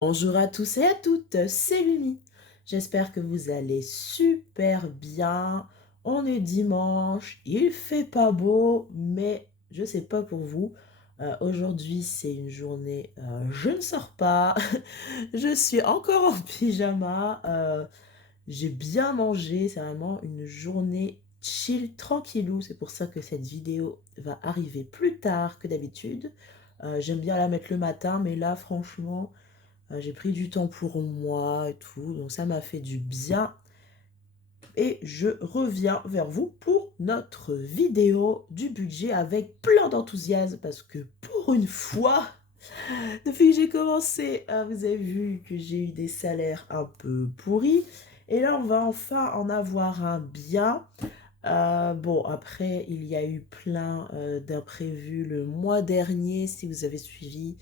Bonjour à tous et à toutes, c'est Lumi. J'espère que vous allez super bien. On est dimanche, il fait pas beau, mais je sais pas pour vous. Aujourd'hui, c'est une journée, je ne sors pas. Je suis encore en pyjama. J'ai bien mangé. C'est vraiment une journée chill, tranquillou. C'est pour ça que cette vidéo va arriver plus tard que d'habitude. J'aime bien la mettre le matin, mais là, franchement. J'ai pris du temps pour moi et tout, donc ça m'a fait du bien. Et je reviens vers vous pour notre vidéo du budget avec plein d'enthousiasme parce que pour une fois, depuis que j'ai commencé, vous avez vu que j'ai eu des salaires un peu pourris. Et là, on va enfin en avoir un bien. Bon, après, il y a eu plein d'imprévus le mois dernier, si vous avez suivi.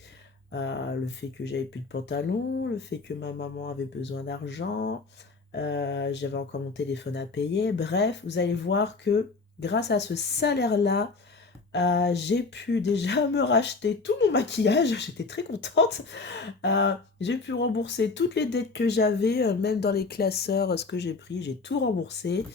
Le fait que j'avais plus de pantalon, le fait que ma maman avait besoin d'argent, j'avais encore mon téléphone à payer. Bref, vous allez voir que grâce à ce salaire-là, j'ai pu déjà me racheter tout mon maquillage. J'étais très contente. J'ai pu rembourser toutes les dettes que j'avais, même dans les classeurs, ce que j'ai pris, j'ai tout remboursé.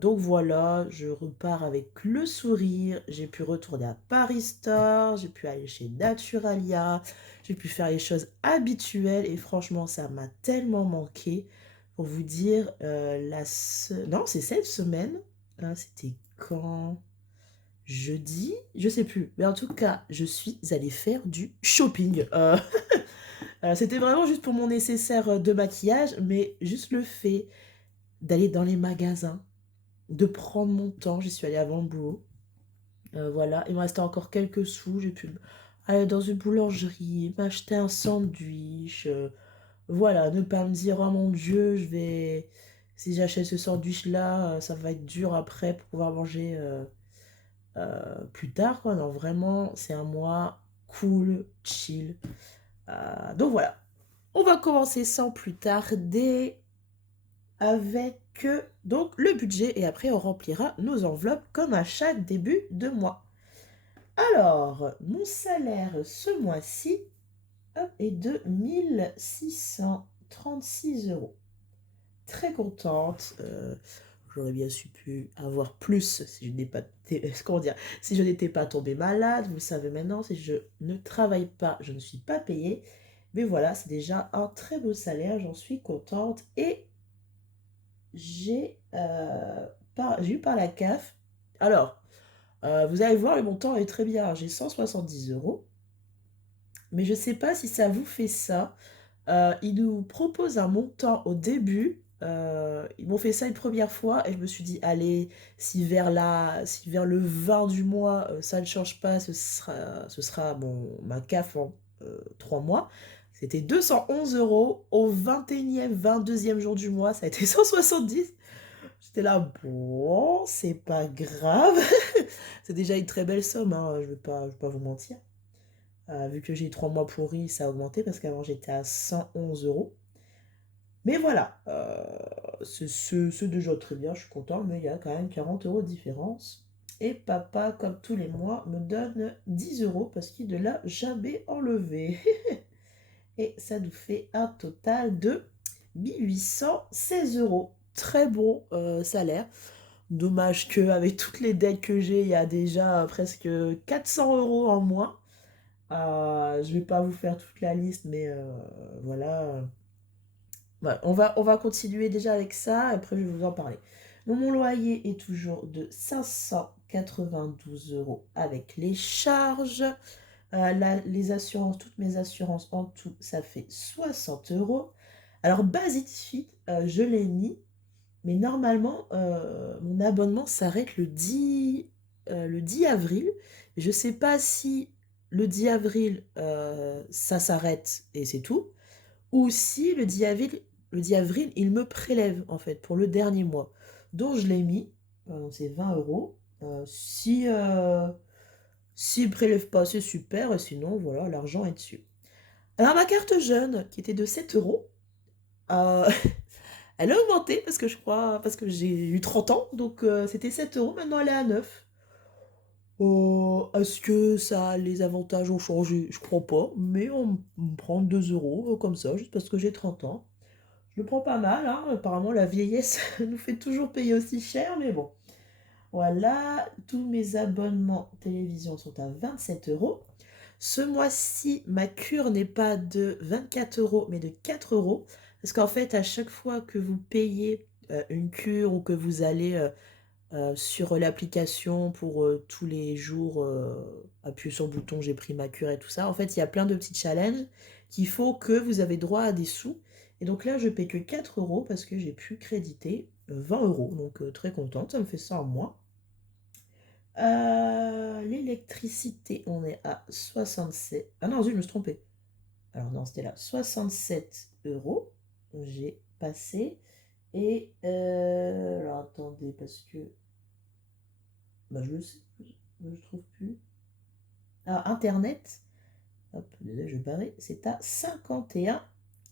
Donc voilà, je repars avec le sourire. J'ai pu retourner à Paris Store, j'ai pu aller chez Naturalia, j'ai pu faire les choses habituelles et franchement, ça m'a tellement manqué. Pour vous dire, non, c'est cette semaine. C'était quand? Jeudi? Je sais plus. Mais en tout cas, je suis allée faire du shopping. C'était vraiment juste pour mon nécessaire de maquillage, mais juste le fait d'aller dans les magasins de prendre mon temps. J'y suis allée avant le boulot. Voilà, il me restait encore quelques sous. J'ai pu aller dans une boulangerie, m'acheter un sandwich. Voilà, ne pas me dire, oh mon Dieu, je vais. Si j'achète ce sandwich-là, ça va être dur après pour pouvoir manger plus tard, quoi. Non, vraiment, c'est un mois cool, chill. Donc voilà, on va commencer sans plus tarder avec donc le budget et après on remplira nos enveloppes comme à chaque début de mois. Alors, mon salaire ce mois-ci est de 1 636 euros. Très contente. J'aurais bien su pu avoir plus si je n'ai pas comment dire, si je n'étais pas tombée malade. Vous le savez maintenant, si je ne travaille pas, je ne suis pas payée. Mais voilà, c'est déjà un très beau salaire, j'en suis contente. Et j'ai eu par la CAF. Alors, vous allez voir, le montant est très bien. J'ai 170 euros. Mais je ne sais pas si ça vous fait ça. Ils nous proposent un montant au début. Ils m'ont fait ça une première fois et je me suis dit, allez, si vers le 20 du mois, ça ne change pas, ce sera bon, ma CAF en 3 mois. C'était 211 euros. Au 21e, 22e jour du mois, ça a été 170. J'étais là, bon, c'est pas grave. C'est déjà une très belle somme, hein, je vais pas vous mentir. Vu que j'ai eu 3 mois pourris, ça a augmenté parce qu'avant j'étais à 111 euros. Mais voilà, c'est déjà très bien, je suis content, mais il y a quand même 40 euros de différence. Et papa, comme tous les mois, me donne 10 euros parce qu'il ne l'a jamais enlevé. Et ça nous fait un total de 1 816 euros. Très bon salaire. Dommage qu'avec toutes les dettes que j'ai, il y a déjà presque 400 euros en moins. Je vais pas vous faire toute la liste, mais voilà. Voilà, on va continuer déjà avec ça, après je vais vous en parler. Donc, mon loyer est toujours de 592 euros avec les charges. Les assurances, toutes mes assurances en tout, ça fait 60 euros. Alors, Basic Fit, je l'ai mis, mais normalement, mon abonnement s'arrête le 10 avril. Je ne sais pas si le 10 avril, ça s'arrête et c'est tout, ou si le 10 avril, il me prélève, en fait, pour le dernier mois. Donc, je l'ai mis, c'est 20 euros. S'il ne prélève pas, c'est super, et sinon, voilà, l'argent est dessus. Alors, ma carte jeune, qui était de 7 euros, euh, elle a augmenté parce que j'ai eu 30 ans, donc c'était 7 euros, maintenant elle est à 9. Est-ce que ça, les avantages ont changé? Je crois pas, mais on me prend 2 euros comme ça, juste parce que j'ai 30 ans. Je le prends pas mal, hein. Apparemment, la vieillesse nous fait toujours payer aussi cher, mais bon. Voilà, tous mes abonnements télévision sont à 27 euros. Ce mois-ci, ma cure n'est pas de 24 euros, mais de 4 euros. Parce qu'en fait, à chaque fois que vous payez une cure ou que vous allez sur l'application pour tous les jours appuyer sur le bouton j'ai pris ma cure et tout ça, en fait, il y a plein de petits challenges qui font que vous avez droit à des sous. Et donc là, je paie que 4 euros parce que j'ai pu créditer 20 euros. Donc très contente, ça me fait ça en moins. L'électricité, on est à 67. Ah non, zut, je me suis trompée. Alors non, c'était là. 67 euros. J'ai passé. Et alors attendez, parce que. Bah, je le sais. Je trouve plus. Ah, Internet. Hop, désolé, je vais barrer. C'est à 51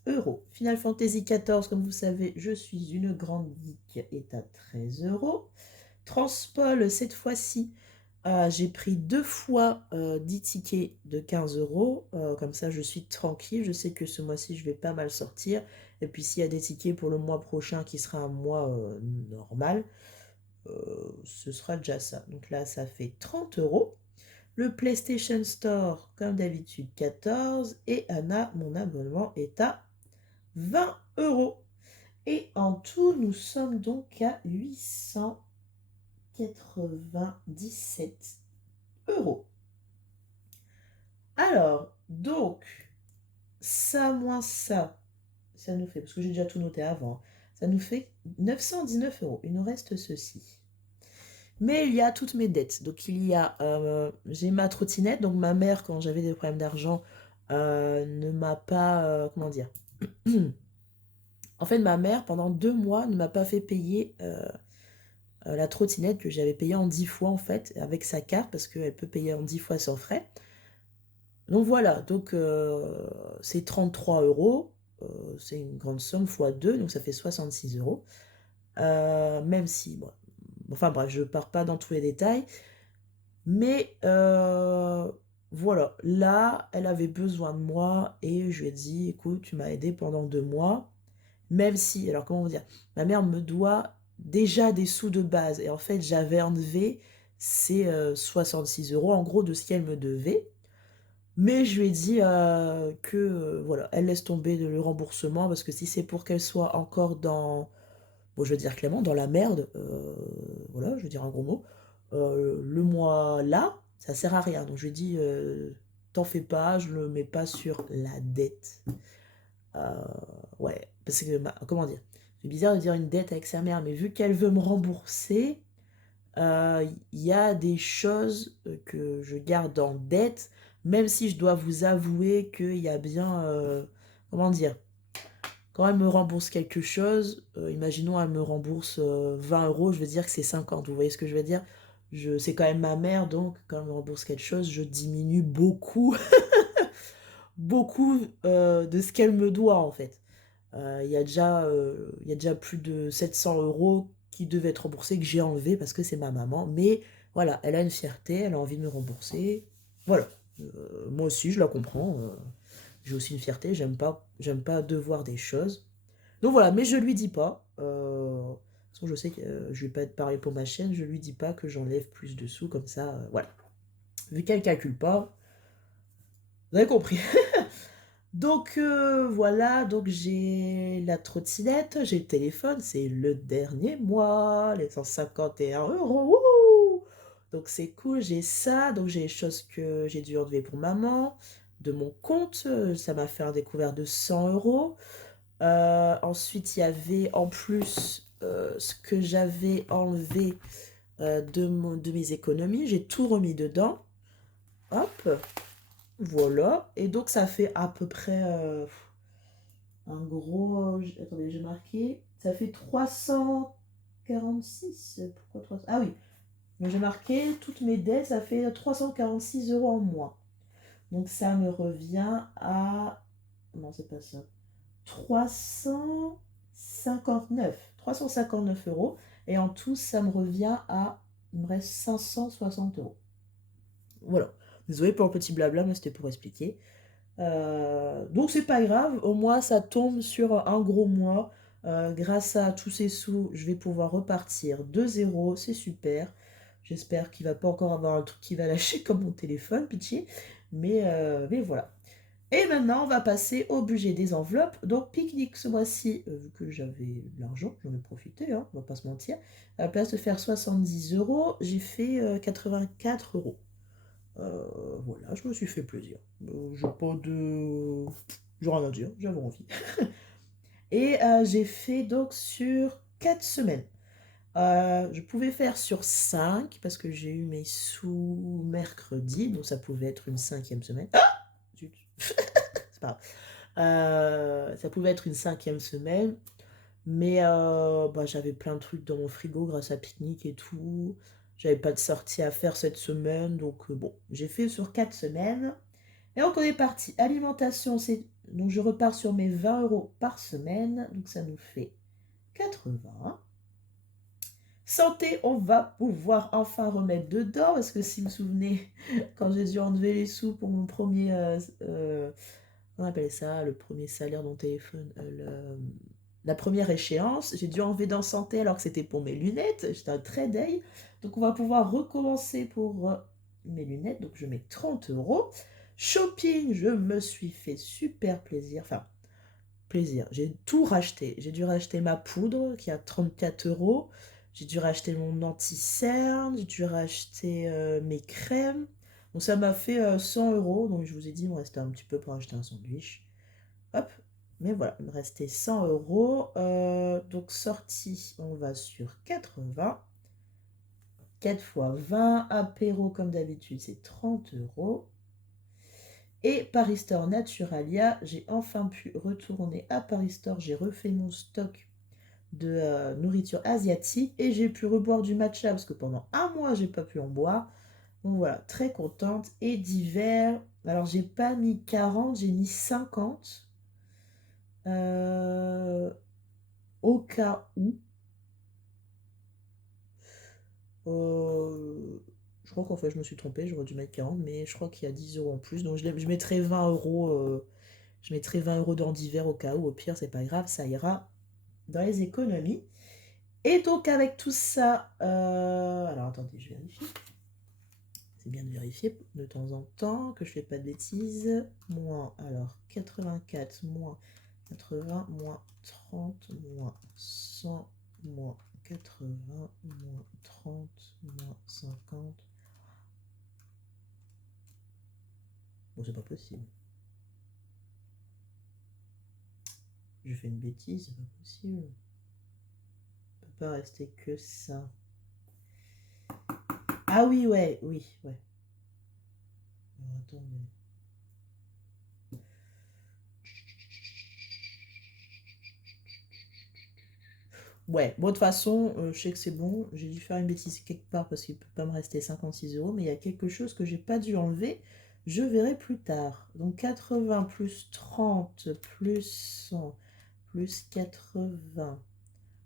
euros. Final Fantasy XIV, comme vous savez, je suis une grande geek, est à 13 euros. Transpol, cette fois-ci, j'ai pris 2 fois 10 tickets de 15 euros. Comme ça, je suis tranquille. Je sais que ce mois-ci, je vais pas mal sortir. Et puis, s'il y a des tickets pour le mois prochain, qui sera un mois normal, ce sera déjà ça. Donc là, ça fait 30 euros. Le PlayStation Store, comme d'habitude, 14. Et Anna, mon abonnement est à 20 euros. Et en tout, nous sommes donc à 897 euros. Alors, donc, ça moins ça, ça nous fait, parce que j'ai déjà tout noté avant, ça nous fait 919 euros. Il nous reste ceci. Mais il y a toutes mes dettes. Donc, j'ai ma trottinette. Donc, ma mère, quand j'avais des problèmes d'argent, ne m'a pas, comment dire. En fait, ma mère, pendant 2 mois, ne m'a pas fait payer la trottinette que j'avais payée en 10 fois, en fait, avec sa carte, parce qu'elle peut payer en 10 fois sans frais. Donc voilà, donc c'est 33 euros, c'est une grande somme fois 2, donc ça fait 66 euros. Même si, bon, enfin bref, je ne pars pas dans tous les détails, mais voilà, là, elle avait besoin de moi et je lui ai dit, écoute, tu m'as aidé pendant 2 mois, même si, alors comment vous dire, ma mère me doit déjà des sous de base et en fait, j'avais enlevé ces 66 euros en gros de ce qu'elle me devait. Mais je lui ai dit que voilà, elle laisse tomber le remboursement parce que si c'est pour qu'elle soit encore dans, bon, je veux dire clairement, dans la merde, voilà, je veux dire un gros mot, le mois là, ça sert à rien. Donc je lui ai dit, t'en fais pas, je le mets pas sur la dette. Euh, ouais, parce que, comment dire, c'est bizarre de dire une dette avec sa mère, mais vu qu'elle veut me rembourser, il y a des choses que je garde en dette, même si je dois vous avouer qu'il y a bien, comment dire, quand elle me rembourse quelque chose, imaginons elle me rembourse 20 euros, je veux dire que c'est 50, vous voyez ce que je veux dire? C'est quand même ma mère, donc quand elle me rembourse quelque chose, je diminue beaucoup, beaucoup de ce qu'elle me doit en fait. Il y a déjà plus de 700 euros qui devaient être remboursés que j'ai enlevé parce que c'est ma maman. Mais voilà, elle a une fierté, elle a envie de me rembourser. Voilà. Moi aussi, je la comprends. J'ai aussi une fierté, j'aime pas devoir des choses. Donc voilà, mais je lui dis pas. De toute façon, je sais que je vais pas être pareil pour ma chaîne, je lui dis pas que j'enlève plus de sous comme ça. Voilà. Vu qu'elle calcule pas, vous avez compris. Donc voilà, donc j'ai la trottinette, j'ai le téléphone, c'est le dernier mois, les 151 euros. Wouhou. Donc c'est cool, j'ai ça, donc j'ai les choses que j'ai dû enlever pour maman, de mon compte, ça m'a fait un découvert de 100 euros. Ensuite, il y avait en plus ce que j'avais enlevé de mes économies, j'ai tout remis dedans. Hop, voilà, et donc ça fait à peu près un gros. Attendez, j'ai marqué. Ça fait 346. Pourquoi 300? Ah oui, mais j'ai marqué toutes mes dettes, ça fait 346 euros en moins. Donc ça me revient à. Non, c'est pas ça. 359 euros. Et en tout, ça me revient à. Il me reste 560 euros. Voilà. Désolée pour le petit blabla, mais c'était pour expliquer. Donc c'est pas grave, au moins ça tombe sur un gros mois. Grâce à tous ces sous, je vais pouvoir repartir de zéro, c'est super. J'espère qu'il va pas encore avoir un truc qui va lâcher comme mon téléphone, pitié. Mais voilà. Et maintenant, on va passer au budget des enveloppes. Donc, pique-nique ce mois-ci, vu que j'avais de l'argent, j'en ai profité, hein, on va pas se mentir. À la place de faire 70 euros, j'ai fait 84 euros. Voilà, je me suis fait plaisir. J'ai pas de... J'ai rien à dire, j'avais envie. Et j'ai fait donc sur 4 semaines. Je pouvais faire sur 5 parce que j'ai eu mes sous mercredi, donc ça pouvait être une cinquième semaine. Ah zut. C'est pas grave. Ça pouvait être une cinquième semaine, mais bah, j'avais plein de trucs dans mon frigo grâce à Pique-Nique et tout. J'avais pas de sortie à faire cette semaine, donc bon, j'ai fait sur 4 semaines. Et donc on est parti. Alimentation, c'est donc je repars sur mes 20 euros par semaine, donc ça nous fait 80. Santé, on va pouvoir enfin remettre dedans, parce que si vous vous souvenez, quand j'ai dû enlever les sous pour mon premier, on appelle ça, le premier salaire dans le téléphone, la première échéance, j'ai dû enlever dans santé alors que c'était pour mes lunettes, j'étais très deg. Donc on va pouvoir recommencer pour mes lunettes, donc je mets 30 euros. Shopping, je me suis fait super plaisir, enfin plaisir, j'ai tout racheté. J'ai dû racheter ma poudre qui a 34 euros, j'ai dû racheter mon anti-cerne, j'ai dû racheter mes crèmes. Donc ça m'a fait 100 euros, donc je vous ai dit, il me restait un petit peu pour acheter un sandwich. Hop, mais voilà, il me restait 100 euros. Donc sortie, on va sur 80. 4 fois 20. Apéro, comme d'habitude, c'est 30 euros. Et Paris Store Naturalia, j'ai enfin pu retourner à Paris Store. J'ai refait mon stock de nourriture asiatique et j'ai pu reboire du matcha parce que pendant un mois, j'ai pas pu en boire. Donc voilà, très contente. Et d'hiver, alors j'ai pas mis 40, j'ai mis 50. Euh, au cas où, euh, je crois qu'en fait je me suis trompée, j'aurais dû mettre 40, mais je crois qu'il y a 10 euros en plus, donc je mettrai 20 euros, je mettrai 20 euros dans d'hiver au cas où, au pire c'est pas grave, ça ira dans les économies. Et donc avec tout ça, alors attendez, je vérifie, c'est bien de vérifier de temps en temps que je fais pas de bêtises, moins, alors 84 moins 80 moins 30 moins 100 moins 80 moins 30 moins 50. Bon, c'est pas possible. J'ai fait une bêtise, c'est pas possible. Ça peut pas rester que ça. Ah oui, ouais, oui, ouais. Alors, attendez. Ouais, bon, de toute façon, je sais que c'est bon. J'ai dû faire une bêtise quelque part parce qu'il ne peut pas me rester 56 euros, mais il y a quelque chose que j'ai pas dû enlever. Je verrai plus tard. Donc 80 plus 30 plus 100 plus 80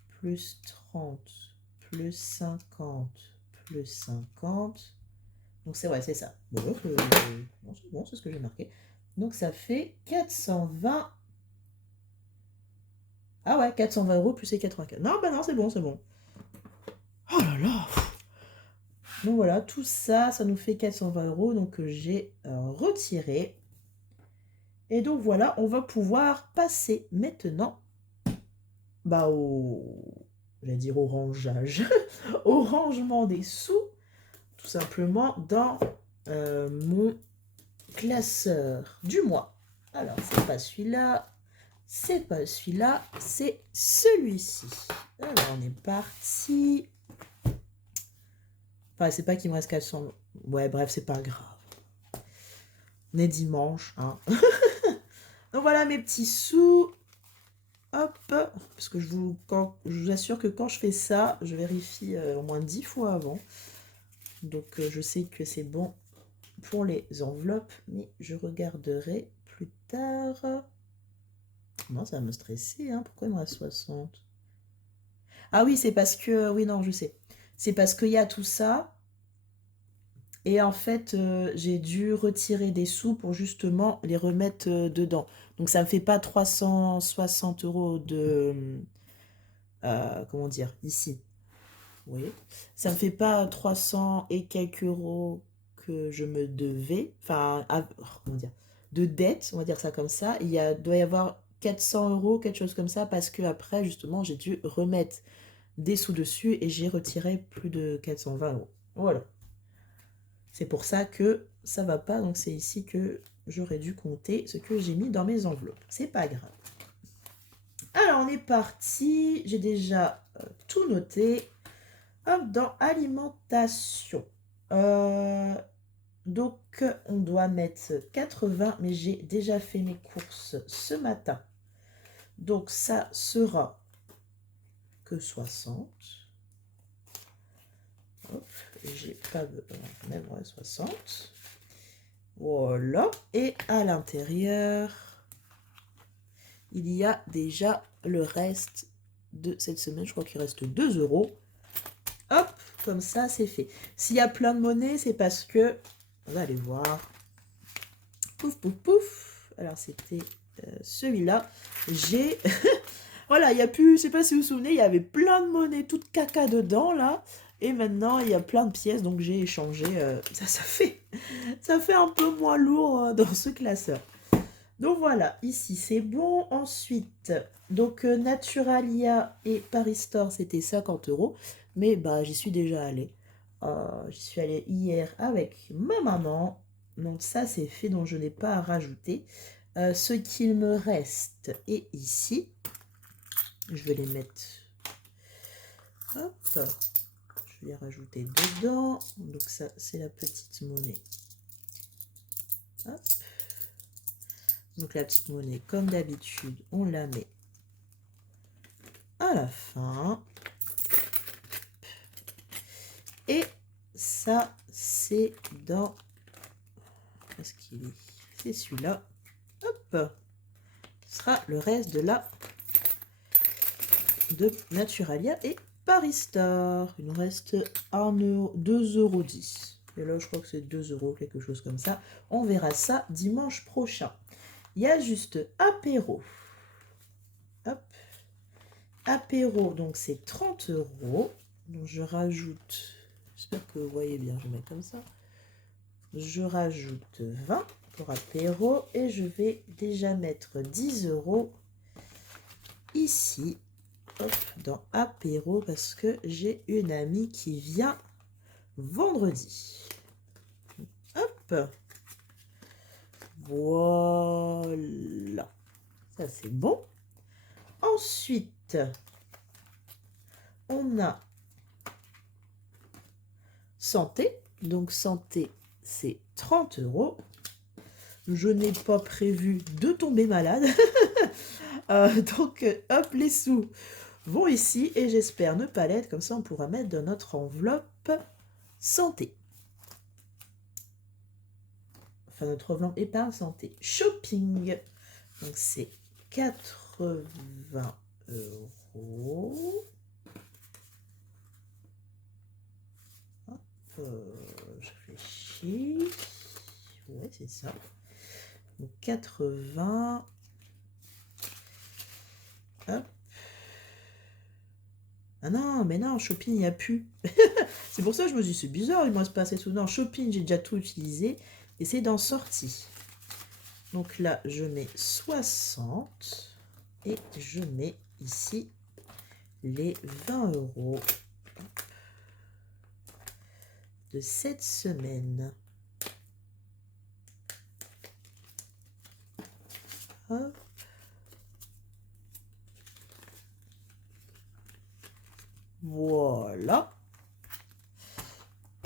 plus 30 plus 50 plus 50. Donc c'est vrai, c'est ça. Bon, c'est bon, c'est ce que j'ai marqué. Donc ça fait 420. Ah ouais, 420 euros plus les 84. Non, bah non, c'est bon, c'est bon. Oh là là. Donc voilà, tout ça, ça nous fait 420 euros. Donc j'ai retiré. Et donc voilà, on va pouvoir passer maintenant bah, j'allais dire au rangeage, au rangement des sous, tout simplement dans mon classeur du mois. Alors, c'est pas celui-là, c'est pas celui-là, c'est celui-ci. Alors, on est parti. Enfin, c'est pas qu'il me reste 400. Ouais, bref, c'est pas grave. On est dimanche, hein. Donc voilà mes petits sous. Hop, parce que je vous assure que quand je fais ça, je vérifie au moins 10 fois avant. Donc je sais que c'est bon pour les enveloppes, mais je regarderai plus tard. Non, ça va me stresser, hein. Pourquoi il me reste 60? Ah oui, c'est parce que... Oui, non, je sais. C'est parce qu'il y a tout ça. Et en fait, j'ai dû retirer des sous pour justement les remettre dedans. Donc ça ne me fait pas 360 euros de... comment dire, ici. Oui. Ça ne me fait pas 300 et quelques euros que je me devais. Enfin, comment dire, de dette, on va dire ça comme ça. Doit y avoir 400 euros, quelque chose comme ça, parce que après, justement, j'ai dû remettre des sous dessus et j'ai retiré plus de 420 euros. Voilà. C'est pour ça que ça va pas. Donc c'est ici que j'aurais dû compter ce que j'ai mis dans mes enveloppes. C'est pas grave. Alors on est parti. J'ai déjà tout noté. Hop, dans alimentation. Donc on doit mettre 80, mais j'ai déjà fait mes courses ce matin. Donc ça sera que 60. Hop, j'ai pas de... Même ouais, 60. Voilà. Et à l'intérieur, il y a déjà le reste de cette semaine. Je crois qu'il reste 2 euros. Hop, comme ça, c'est fait. S'il y a plein de monnaie, c'est parce que... On va aller voir. Pouf, pouf, pouf. Alors, c'était celui-là. J'ai... Voilà, il y a plus... Je sais pas si vous vous souvenez, il y avait plein de monnaie, toute caca dedans, là. Et maintenant, il y a plein de pièces, donc j'ai échangé. Ça fait un peu moins lourd dans ce classeur. Donc voilà, ici c'est bon. Ensuite, donc Naturalia et Paris Store, c'était 50 euros. Mais bah, j'y suis déjà allée. J'y suis allée hier avec ma maman. Donc ça, c'est fait, donc je n'ai pas à rajouter. Ce qu'il me reste est ici. Je vais les mettre. Hop. Je vais les rajouter dedans. Donc ça, c'est la petite monnaie. Hop. Donc la petite monnaie, comme d'habitude, on la met à la fin. Et ça, c'est dans... Qu'est-ce qu'il est? C'est celui-là. Hop. Ce sera le reste de la... de Naturalia et Paris Store. Il nous reste 2,10 euros. Et là, je crois que c'est 2 euros, quelque chose comme ça. On verra ça dimanche prochain. Il y a juste apéro. Hop. Apéro, donc c'est 30 euros. Donc je rajoute... J'espère que vous voyez bien, je vais mettre comme ça. Je rajoute 20 pour apéro et je vais déjà mettre 10 euros ici, hop, dans apéro parce que j'ai une amie qui vient vendredi. Hop, voilà, ça c'est bon. Ensuite, on a santé, donc santé c'est 30 euros. Je n'ai pas prévu de tomber malade. Donc, hop, les sous vont ici et j'espère ne pas l'être. Comme ça, on pourra mettre dans notre enveloppe santé. Enfin, notre enveloppe épargne santé. Shopping. Donc, c'est 80 euros. Hop, je réfléchis. Ouais, c'est ça. Donc, 80. Hop. Ah non, mais non, shopping, il n'y a plus. C'est pour ça que je me dis, c'est bizarre, il me reste pas assez de sous. Non, shopping, j'ai déjà tout utilisé. Et c'est dans sortie. Donc là, je mets 60. Et je mets ici les 20 euros de cette semaine. Hop. Voilà.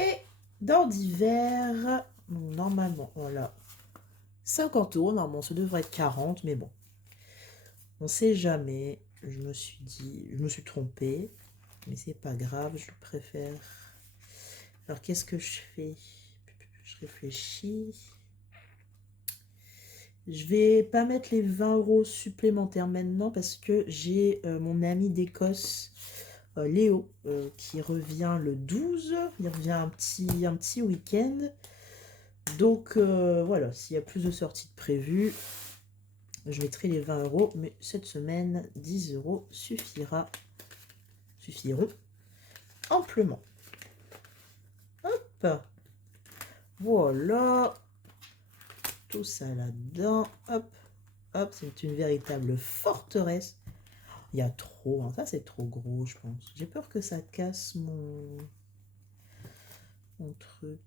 Et dans divers, normalement, voilà. 50 euros, normalement, ça devrait être 40, mais bon. On ne sait jamais. Je me suis dit, je me suis trompée. Mais c'est pas grave, je préfère. Alors, qu'est-ce que je fais? Je réfléchis. Je vais pas mettre les 20 euros supplémentaires maintenant parce que j'ai mon ami d'Écosse Léo qui revient le 12. Il revient un petit week-end. Donc voilà, s'il y a plus de sorties de prévues, je mettrai les 20 €. Mais cette semaine, 10 € suffiront amplement. Hop, voilà, tout ça là-dedans. Hop, hop, c'est une véritable forteresse. Il y a trop, hein. Ça c'est trop gros, je pense. J'ai peur que ça casse mon truc.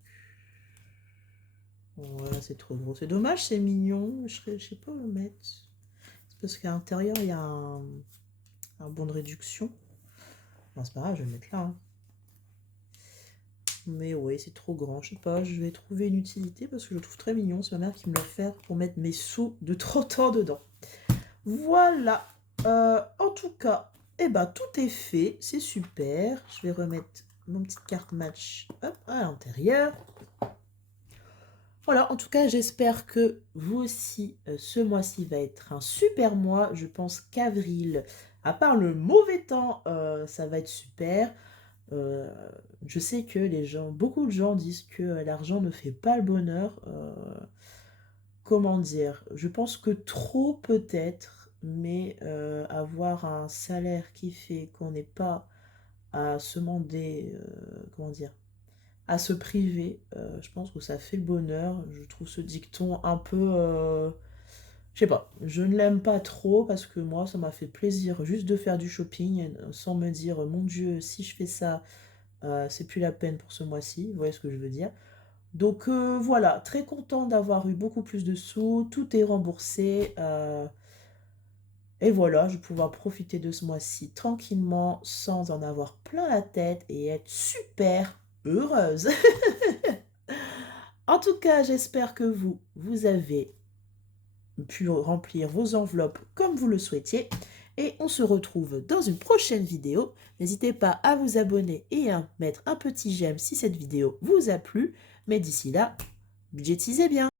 Voilà, c'est trop gros. C'est dommage, c'est mignon. Je sais pas où le mettre. C'est parce qu'à l'intérieur, il y a un bon de réduction. Non, c'est pas grave, je vais le mettre là. Hein. Mais oui, c'est trop grand. Je sais pas, je vais trouver une utilité parce que je le trouve très mignon. C'est ma mère qui me l'a fait pour mettre mes sous de 30 ans dedans. Voilà. En tout cas, eh ben, tout est fait. C'est super. Je vais remettre mon petite carte match hop, à l'intérieur. Voilà, en tout cas, j'espère que vous aussi, ce mois-ci va être un super mois. Je pense qu'avril, à part le mauvais temps, ça va être super. Je sais que beaucoup de gens disent que l'argent ne fait pas le bonheur. Comment dire? Je pense que trop peut-être, mais avoir un salaire qui fait qu'on n'est pas à se demander, comment dire, à se priver, je pense que ça fait le bonheur. Je trouve ce dicton un peu, je sais pas, je ne l'aime pas trop parce que moi, ça m'a fait plaisir juste de faire du shopping sans me dire, mon Dieu, si je fais ça, c'est plus la peine pour ce mois-ci. Vous voyez ce que je veux dire? Donc voilà, très content d'avoir eu beaucoup plus de sous, tout est remboursé. Et voilà, je vais pouvoir profiter de ce mois-ci tranquillement sans en avoir plein la tête et être super heureuse. En tout cas, j'espère que vous avez pu remplir vos enveloppes comme vous le souhaitiez. Et on se retrouve dans une prochaine vidéo. N'hésitez pas à vous abonner et à mettre un petit j'aime si cette vidéo vous a plu. Mais d'ici là, budgétisez bien.